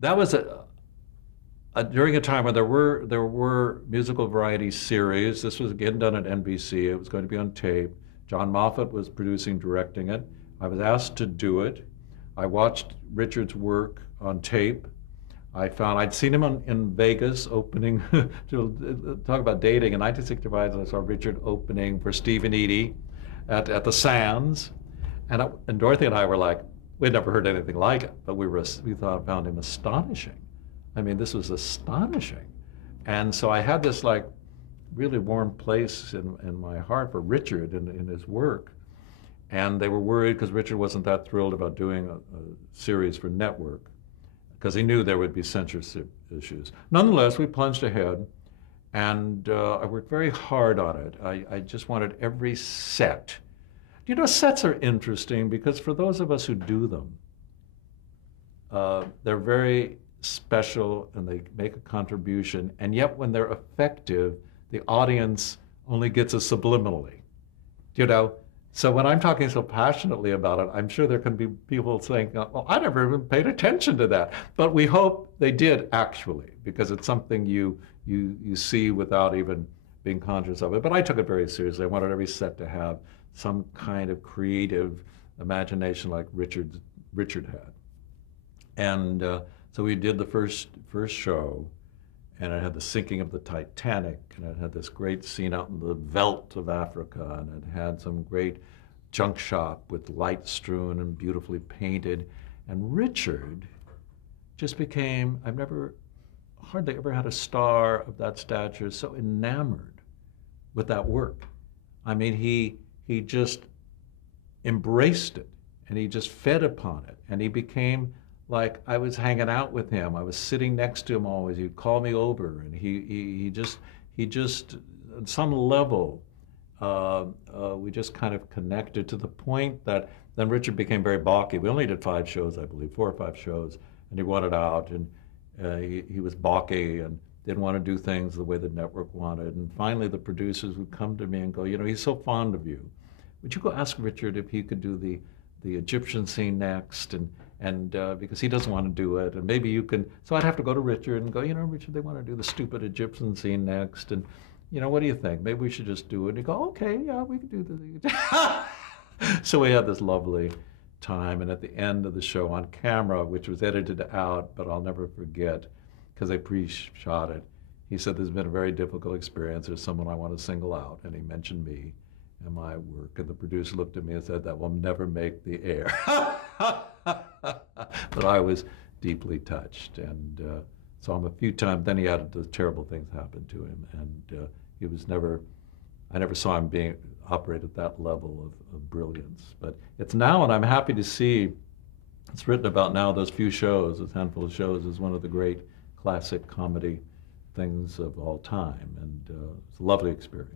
that was during a time when there were musical variety series. This was again done at NBC. It was going to be on tape. John Moffat was producing, directing it. I was asked to do it. I watched Richard's work on tape. I found I'd seen him in Vegas opening to talk about dating in 1965. I saw Richard opening for Steve and Edie at the Sands, and Dorothy and I were like, we'd never heard anything like it, but we found him astonishing. I mean, this was astonishing, and so I had this like really warm place in my heart for Richard and in his work, and they were worried because Richard wasn't that thrilled about doing a series for network because he knew there would be censorship issues. Nonetheless, we plunged ahead, and I worked very hard on it. I just wanted every set. You know, sets are interesting because for those of us who do them, they're very special and they make a contribution, and yet when they're effective, the audience only gets it subliminally, you know? So when I'm talking so passionately about it, I'm sure there can be people saying, well, I never even paid attention to that. But we hope they did actually, because it's something you see without even being conscious of it. But I took it very seriously. I wanted every set to have some kind of creative imagination like Richard had. And so we did the first show, and it had the sinking of the Titanic, and it had this great scene out in the veldt of Africa, and it had some great junk shop with light strewn and beautifully painted. And Richard just became, I've never, hardly ever had a star of that stature so enamored with that work. I mean, he just embraced it, and he just fed upon it, and he became like I was hanging out with him. I was sitting next to him always. He'd call me over, and he just at some level, we just kind of connected to the point that then Richard became very balky. We only did 5 shows, I believe, 4 or 5 shows, and he wanted out, and he was balky and didn't want to do things the way the network wanted. And finally, the producers would come to me and go, you know, he's so fond of you. Would you go ask Richard if he could do the Egyptian scene next? And because he doesn't want to do it, and maybe you can. So I'd have to go to Richard and go, you know, Richard, they want to do the stupid Egyptian scene next, and you know, what do you think? Maybe we should just do it. And he'd go, okay, yeah, we can do this. So we had this lovely time, and at the end of the show on camera, which was edited out, but I'll never forget, because they pre-shot it, he said, there's been a very difficult experience. There's someone I want to single out, and he mentioned me and my work, and the producer looked at me and said, that will never make the air. But I was deeply touched, and saw him a few times. Then he had the terrible things happen to him, and he was never, I never saw him operate at that level of brilliance. But it's now, and I'm happy to see, it's written about now, those few shows, this handful of shows, is one of the great classic comedy things of all time, and it's a lovely experience.